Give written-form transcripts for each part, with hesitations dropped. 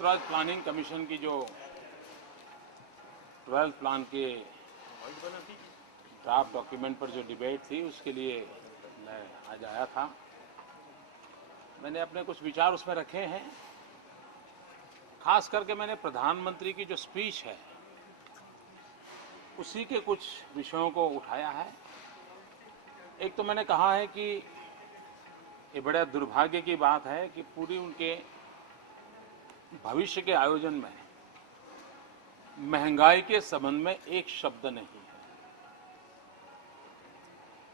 राज planning commission की जो 12th plan के ड्राफ्ट डॉक्यूमेंट पर जो डिबेट थी उसके लिए मैं आज आया था। मैंने अपने कुछ विचार उसमें रखे हैं। खास करके मैंने प्रधानमंत्री की जो स्पीच है उसी के कुछ विषयों को उठाया है। एक तो मैंने कहा है कि ये बड़ा दुर्भाग्य की बात है कि पूरी उनके भविष्य के आयोजन में महंगाई के संबंध में एक शब्द नहीं है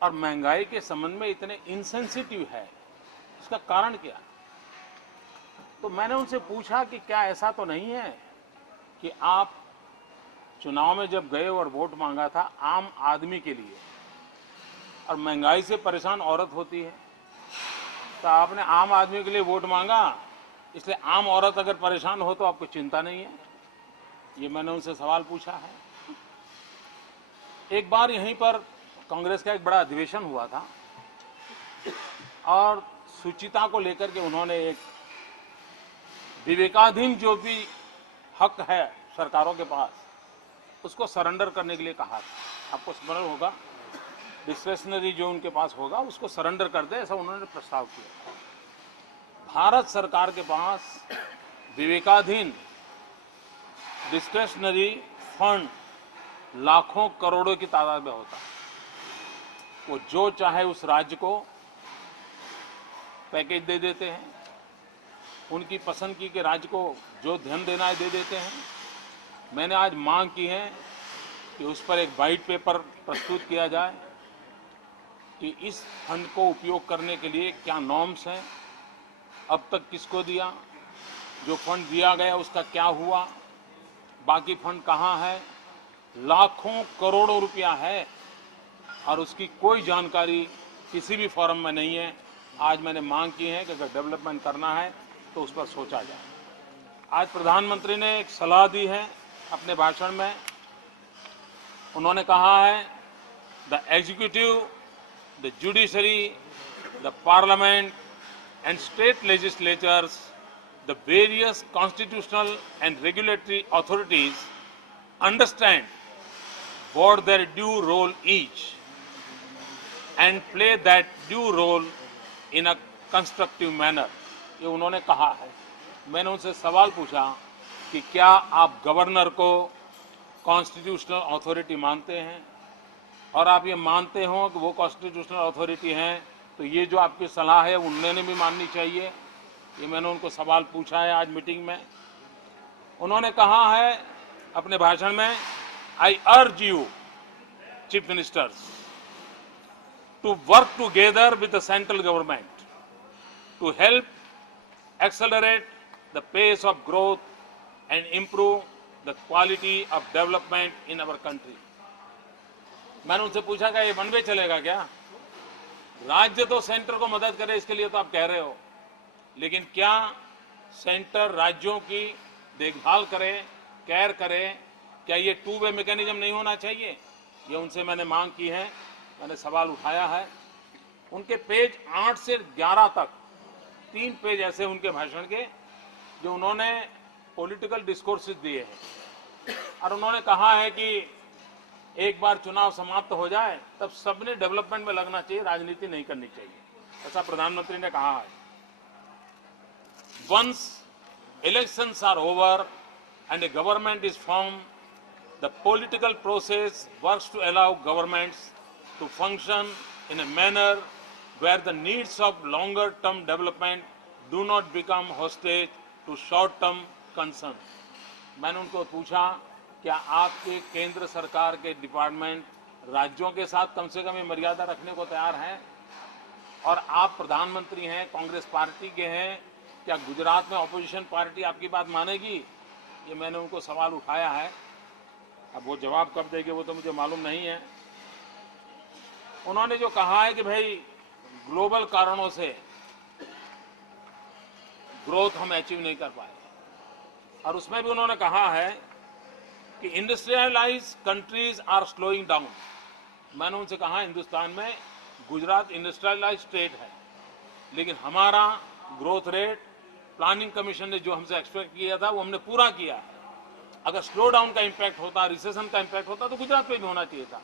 और महंगाई के संबंध में इतने इनसेंसिटिव है। इसका कारण क्या? तो मैंने उनसे पूछा कि क्या ऐसा तो नहीं है कि आप चुनाव में जब गए और वोट मांगा था आम आदमी के लिए और महंगाई से परेशान औरत होती है, तो आपने आम आदमी के लिए वोट मांगा, इसलिए आम औरत अगर परेशान हो तो आपको चिंता नहीं है? ये मैंने उनसे सवाल पूछा है। एक बार यहीं पर कांग्रेस का एक बड़ा अधिवेशन हुआ था और सुचिता को लेकर के उन्होंने एक विवेकाधीन जो भी हक है सरकारों के पास उसको सरेंडर करने के लिए कहा था। आपको स्मरण होगा, डिस्क्रेशनरी जो उनके पास होगा उसको सरेंडर कर दे, ऐसा उन्होंने प्रस्ताव किया। भारत सरकार के पास विवेकाधीन डिस्क्रेशनरी फंड लाखों करोड़ों की तादाद में होता है। वो जो चाहे उस राज्य को पैकेज दे देते हैं, उनकी पसंद की के राज्य को जो धन देना है दे देते हैं। मैंने आज मांग की है कि उस पर एक वाइट पेपर प्रस्तुत किया जाए कि इस फंड को उपयोग करने के लिए क्या नॉर्म्स हैं, अब तक किसको दिया, जो फंड दिया गया उसका क्या हुआ, बाकी फंड कहाँ है। लाखों करोड़ों रुपया है और उसकी कोई जानकारी किसी भी फॉरम में नहीं है। आज मैंने मांग की है कि अगर डेवलपमेंट करना है तो उस पर सोचा जाए। आज प्रधानमंत्री ने एक सलाह दी है अपने भाषण में। उन्होंने कहा है the executive, the judiciary, the parliament and state legislatures, the various constitutional and regulatory authorities understand what their due role is and play that due role in a constructive manner. ये उन्होंने कहा है। मैंने उनसे सवाल पूछा कि क्या आप गवर्नर को कॉन्स्टिट्यूशनल अथॉरिटी मानते हैं, और आप ये मानते हो कि वो कॉन्स्टिट्यूशनल अथॉरिटी हैं तो ये जो आपकी सलाह है उन्होंने भी माननी चाहिए। ये मैंने उनको सवाल पूछा है आज मीटिंग में। उन्होंने कहा है अपने भाषण में, I urge you chief ministers to work together with the central government to help accelerate the pace of growth and improve the quality of development in our country. मैंने उनसे पूछा कि ये वन वे चलेगा क्या? राज्य तो सेंटर को मदद करे इसके लिए तो आप कह रहे हो, लेकिन क्या सेंटर राज्यों की देखभाल करे, केयर करे? क्या ये टू वे मैकेनिज्म नहीं होना चाहिए? ये उनसे मैंने मांग की है, मैंने सवाल उठाया है। उनके पेज 8 से 11 तक 3 पेज ऐसे उनके भाषण के जो उन्होंने पॉलिटिकल डिस्कोर्सेस दिए हैं और उन्होंने कहा है कि एक बार चुनाव समाप्त हो जाए तब सबने डेवलपमेंट में लगना चाहिए, राजनीति नहीं करनी चाहिए, ऐसा प्रधानमंत्री ने कहा है। Once elections are over and a government is form, the political process works to allow governments to function in a manner where the needs of longer term development do not become hostage to short term concern. मैंने उनको पूछा, क्या आपके केंद्र सरकार के department राज्यों के साथ कम से कम ये मर्यादा रखने को तैयार हैं? और आप प्रधानमंत्री हैं, कांग्रेस पार्टी के हैं, क्या गुजरात में ऑपोजिशन पार्टी आपकी बात मानेगी? ये मैंने उनको सवाल उठाया है। अब वो जवाब कब देंगे वो तो मुझे मालूम नहीं है। उन्होंने जो कहा है कि भाई ग्लोबल कारणों से ग्रोथ हम अचीव नहीं कर पाए, और उसमें भी उन्होंने कहा है कि industrialise countries are slowing down. मैंने उनसे कहा हिंदुस्तान में गुजरात इंडस्ट्रियलाइज स्टेट है, लेकिन हमारा ग्रोथ रेट प्लानिंग कमीशन ने जो हमसे एक्सपेक्ट किया था वो हमने पूरा किया है। अगर स्लो डाउन का इम्पैक्ट होता, रिसेशन का इम्पैक्ट होता तो गुजरात पे भी होना चाहिए था,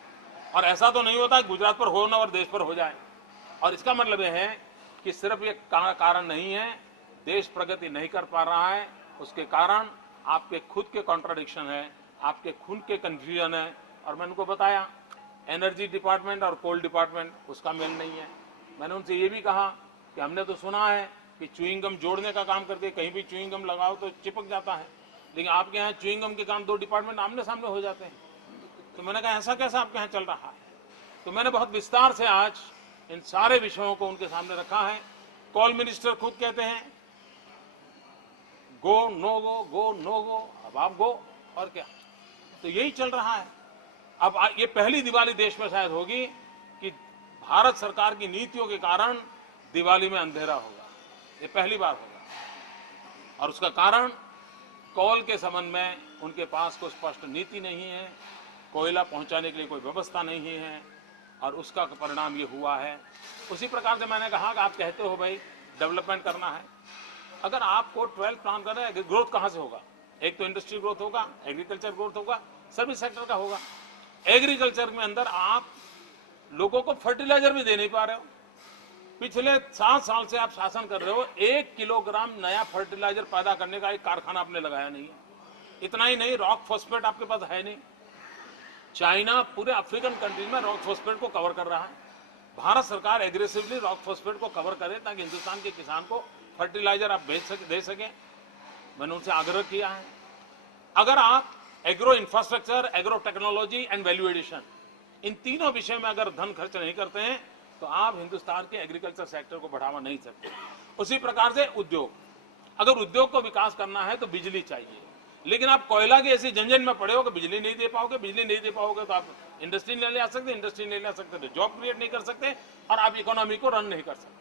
और ऐसा तो नहीं होता कि गुजरात पर हो ना और देश पर हो जाए। और इसका मतलब यह है कि सिर्फ ये कारण नहीं है, देश प्रगति नहीं कर पा रहा है, उसके कारण आपके खुद के कॉन्ट्राडिक्शन है, आपके खुद के कंफ्यूजन है। और मैंने उनको बताया, एनर्जी डिपार्टमेंट और कोल डिपार्टमेंट उसका मेल नहीं है। मैंने उनसे ये भी कहा कि हमने तो सुना है कि च्युइंग गम जोड़ने का काम करते, कहीं भी च्युइंग गम लगाओ तो चिपक जाता है, लेकिन आपके यहाँ च्युइंग गम के काम 2 डिपार्टमेंट आमने सामने हो जाते हैं। तो मैंने कहा ऐसा कैसा आपके यहाँ चल रहा है? तो मैंने बहुत विस्तार से आज इन सारे विषयों को उनके सामने रखा है। कोल मिनिस्टर खुद कहते हैं गो नो गो, गो नो गो, अब आप गो और क्या। तो यही चल रहा है। अब ये पहली दिवाली देश में शायद होगी कि भारत सरकार की नीतियों के कारण दिवाली में अंधेरा होगा, ये पहली बार होगा। और उसका कारण कोल के संबंध में उनके पास कोई स्पष्ट नीति नहीं है, कोयला पहुंचाने के लिए कोई व्यवस्था नहीं है, और उसका परिणाम ये हुआ है। उसी प्रकार से मैंने कहा कि आप कहते हो भाई डेवलपमेंट करना है, अगर आपको 12 प्लान करना है, ग्रोथ कहां से होगा? एक तो इंडस्ट्री ग्रोथ होगा, एग्रीकल्चर ग्रोथ होगा, सर्विस सेक्टर का होगा। एग्रीकल्चर में अंदर आप लोगों को फर्टिलाइजर भी दे नहीं पा रहे हो। पिछले 7 साल से आप शासन कर रहे हो, 1 किलोग्राम नया फर्टिलाइजर पैदा करने का एक कारखाना आपने लगाया नहीं है। इतना ही नहीं, रॉक फॉस्फेट आपके पास है नहीं। चाइना पूरे अफ्रीकन कंट्रीज में रॉक फॉस्फेट को कवर कर रहा है। भारत सरकार एग्रेसिवली रॉक फॉस्फेट को कवर करे ताकि हिंदुस्तान के किसान को फर्टिलाइजर आप दे सके। मैंने उनसे आग्रह किया है, अगर आप agro infrastructure, agro technology and value addition, इन तीनों विषय में अगर धन खर्च नहीं करते हैं तो आप हिंदुस्तान के एग्रीकल्चर सेक्टर को बढ़ावा नहीं सकते। उसी प्रकार से उद्योग, अगर उद्योग को विकास करना है तो बिजली चाहिए, लेकिन आप कोयला की ऐसी झंझट में पड़े हो कि बिजली नहीं दे पाओगे। बिजली नहीं दे पाओगे तो आप इंडस्ट्री नहीं ले आ सकते, इंडस्ट्री नहीं ले सकते तो जॉब क्रिएट नहीं कर सकते, और आप इकोनॉमी को रन नहीं कर सकते।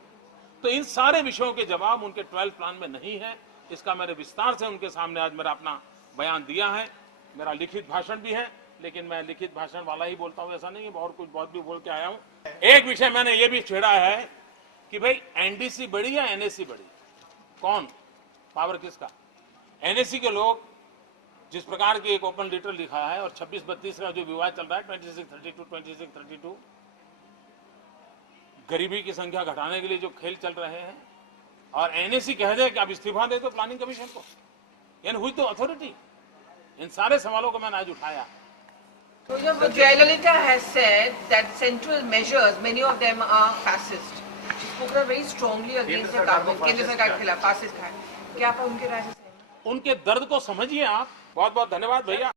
तो इन सारे विषयों के जवाब उनके 12 प्लान में नहीं है। इसका मैंने विस्तार से उनके सामने आज मेरा अपना बयान दिया है। मेरा लिखित भाषण भी है, लेकिन मैं लिखित भाषण वाला ही बोलता हूं, ऐसा नहीं है और कुछ बहुत भी बोल के आया हूं। एक विषय मैंने ये भी छेड़ा है कि भाई एनडीसी बड़ी या एनएसी बड़ी, कौन पावर किसका? एनएसी के लोग जिस प्रकार की एक ओपन लेटर लिखा है, और 26-32 का जो विवाद चल रहा है, 2632 गरीबी की संख्या घटाने के लिए जो खेल चल रहे हैं, और एनएसी कह दे कि आप इस्तीफा दे दो प्लानिंग कमीशन को, यानी हुई तो अथॉरिटी। इन सारे सवालों को मैंने आज उठाया। Jayalalitha has said that central measures, many of them are fascist. She spoke very strongly against the government. केंद्र सरकार के खिलाफ fascist है। क्या आप उनके राय से? उनके दर्द को समझिए आप। बहुत बहुत धन्यवाद भैया।